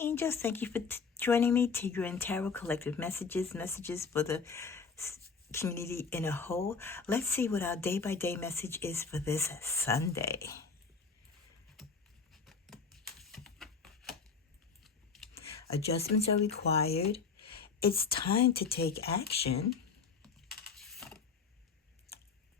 angels. Thank you for joining me. Tigger and Tarot Collective Messages for the community in a whole. Let's see what our day-by-day message is for this Sunday. Adjustments are required. It's time to take action.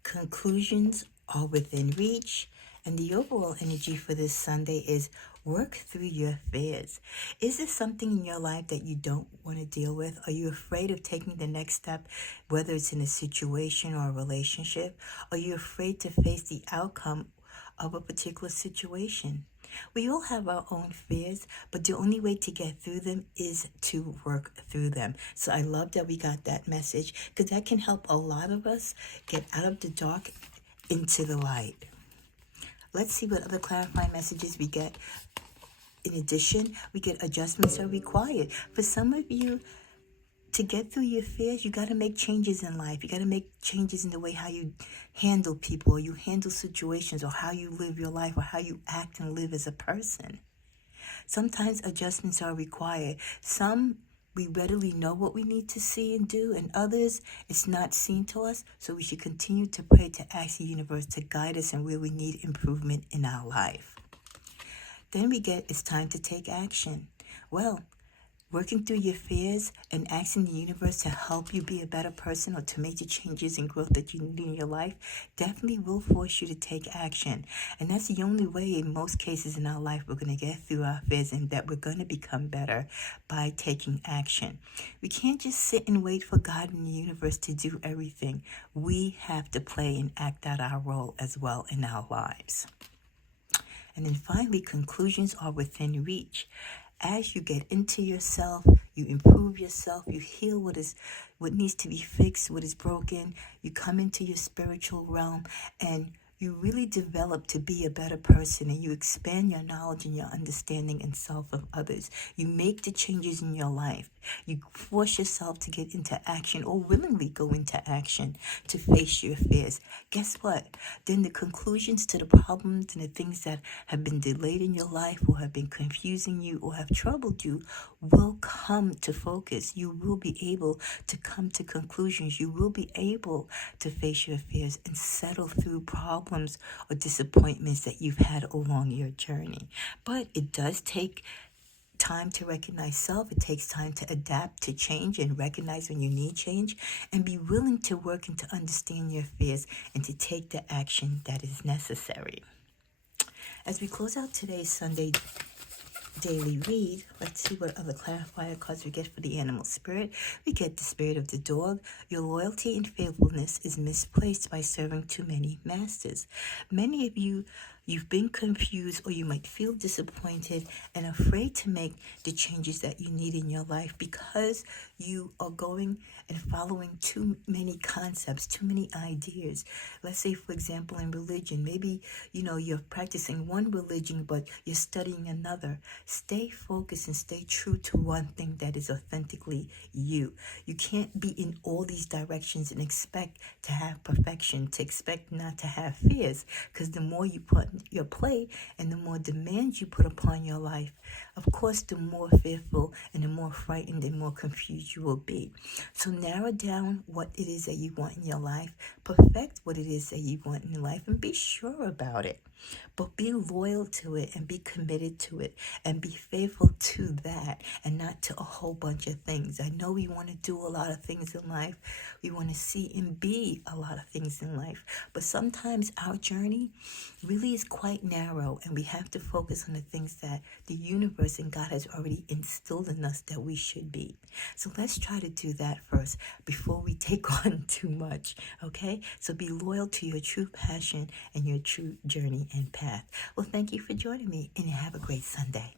Conclusions are within reach. And the overall energy for this Sunday is work through your fears. Is there something in your life that you don't want to deal with? Are you afraid of taking the next step, whether it's in a situation or a relationship? Are you afraid to face the outcome of a particular situation? We all have our own fears, but the only way to get through them is to work through them. So I love that we got that message, because that can help a lot of us get out of the dark into the light. Let's see what other clarifying messages we get. In addition, we get adjustments are required. For some of you, to get through your fears, you got to make changes in life. You got to make changes in the way how you handle people, or you handle situations, or how you live your life, or how you act and live as a person. Sometimes adjustments are required. Some, we readily know what we need to see and do, and others, it's not seen to us. So we should continue to pray, to ask the universe to guide us in where we need improvement in our life. Then we get, it's time to take action. Well, working through your fears and asking the universe to help you be a better person, or to make the changes and growth that you need in your life, definitely will force you to take action. And that's the only way in most cases in our life we're going to get through our fears, and that we're going to become better, by taking action. We can't just sit and wait for God and the universe to do everything. We have to play and act out our role as well in our lives. And then finally, conclusions are within reach. As you get into yourself, you improve yourself, you heal what needs to be fixed, what is broken, you come into your spiritual realm, and you really develop to be a better person, and you expand your knowledge and your understanding and self of others. You make the changes in your life. You force yourself to get into action, or willingly go into action to face your fears. Guess what? Then the conclusions to the problems and the things that have been delayed in your life, or have been confusing you, or have troubled you, will come to focus. You will be able to come to conclusions. You will be able to face your fears and settle through problems or disappointments that you've had along your journey. But it does take time to recognize self. It takes time to adapt to change, and recognize when you need change, and be willing to work and to understand your fears, and to take the action that is necessary. As we close out today's Sunday daily read, let's see what other clarifier cards we get for the animal spirit. We get the spirit of the dog. Your loyalty and faithfulness is misplaced by serving too many masters. Many of you, you've been confused, or you might feel disappointed and afraid to make the changes that you need in your life, because you are going and following too many concepts, too many ideas. Let's say, for example, in religion, maybe, you're practicing one religion, but you're studying another. Stay focused and stay true to one thing that is authentically you. You can't be in all these directions and expect to have perfection, to expect not to have fears, because the more you put your plate and the more demands you put upon your life, of course, the more fearful and the more frightened and more confused you will be. So narrow down what it is that you want in your life, perfect what it is that you want in your life, and be sure about it. But be loyal to it, and be committed to it, and be faithful to that, and not to a whole bunch of things. I know we want to do a lot of things in life. We want to see and be a lot of things in life. But sometimes our journey really is quite narrow, and we have to focus on the things that the universe and God has already instilled in us that we should be. So let's try to do that first before we take on too much, okay? So be loyal to your true passion and your true journey and path. Well, thank you for joining me, and have a great Sunday.